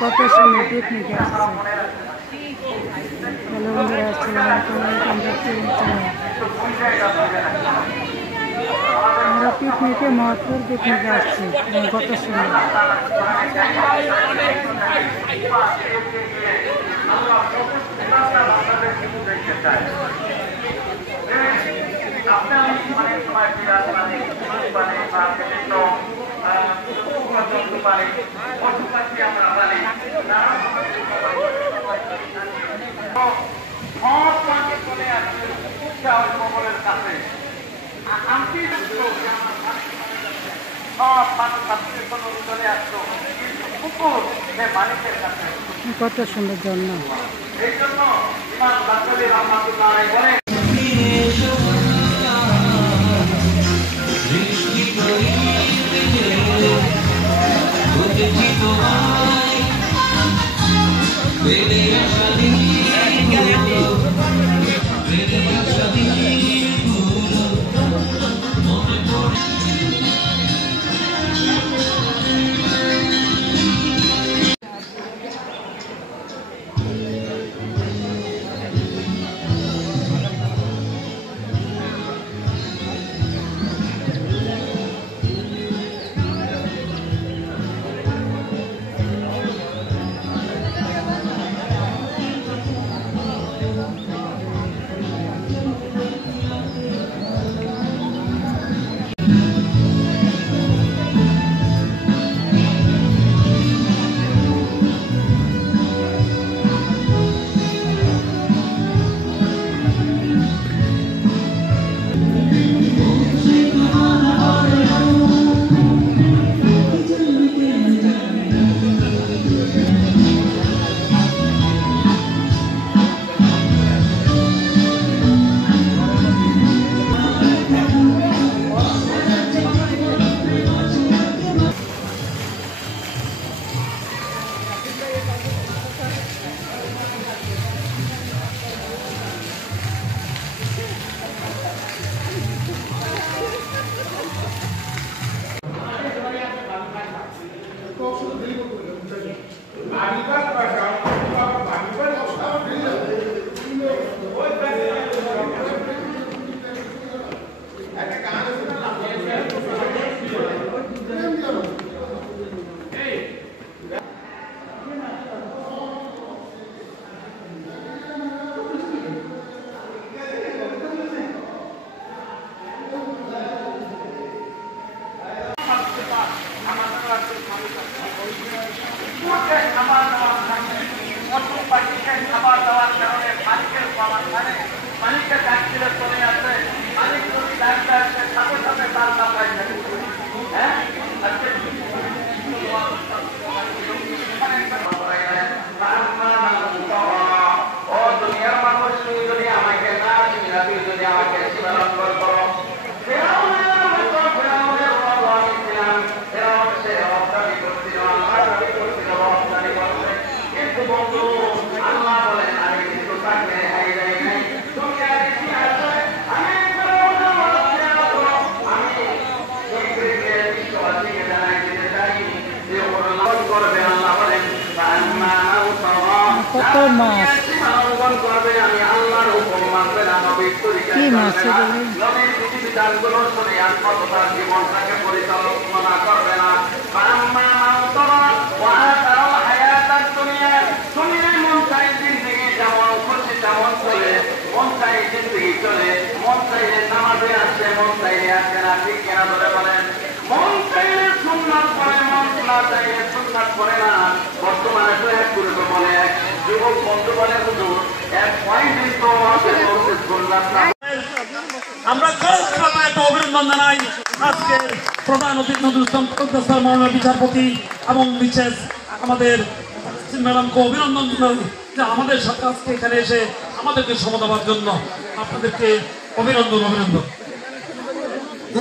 কত সুন্দর পিকনিকে আসছে। হ্যালো বন্ধুরা, আমরা পিকনিকে মহৎপুর পিকনিকে আসছি। কত সুন্দর কত সুন্দর ঝর্ণা। এই জন্য ইমাম গাজ্জালী রাহমাতুল্লাহ আলাইহি বলেন কত মাছ, কি মাছ বর্তমানে তো এক করে তো বলে যুবক বন্ধু বলে এক পয়েন্ট আমরা অভিনন্দন জানাই আজকে প্রধান অতিথি মাননীয় বিচারপতি এবং বিশেষ আমাদের ম্যাডামকে অভিনন্দন যে আমাদের সাথে আজকে এখানে এসে আমাদেরকে সময় দেওয়ার জন্য আপনাদেরকে অভিনন্দন।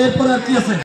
এরপরে আর কি আছে?